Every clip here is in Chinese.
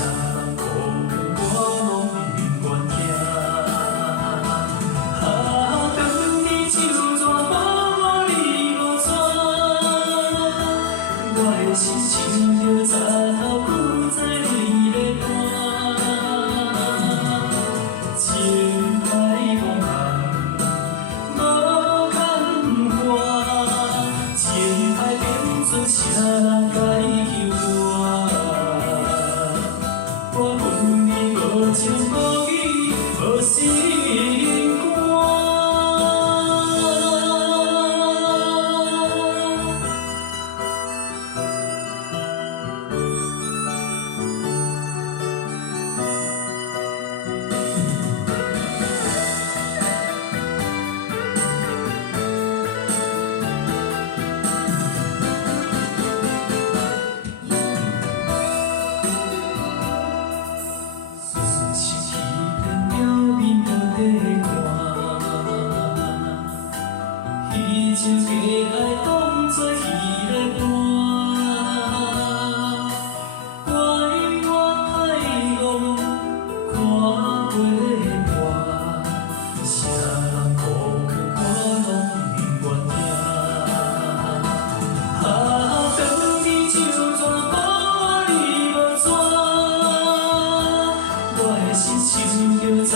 人苦我拢不愿听。啊，当你手纸无我你无纸，我的心像着早久在你咧看，情海茫茫无牵挂，情海变作啥人该救我？我恨你无情无义无心肝。彼情假爱当作戏咧弹，怪我太戆，看袂破，啥人苦我拢不愿听。啊，当你手纸无你无纸，我的心像着早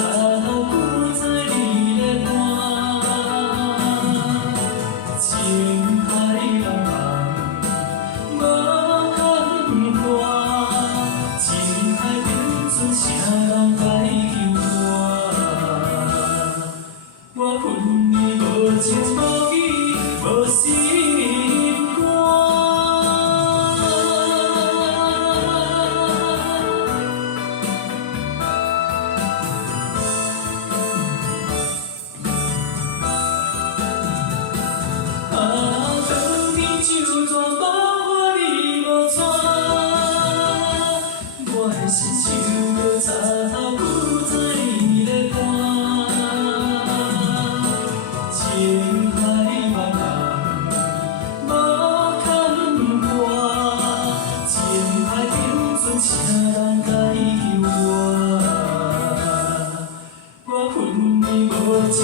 久在你咧看。情海茫茫无牵挂，情海变作啥人该救我？我恨你无情无义无心肝。手纸无我你无纸，我的心像着早久在你咧看，情海茫茫无牵挂，情海变作啥人该救我？我恨你无情。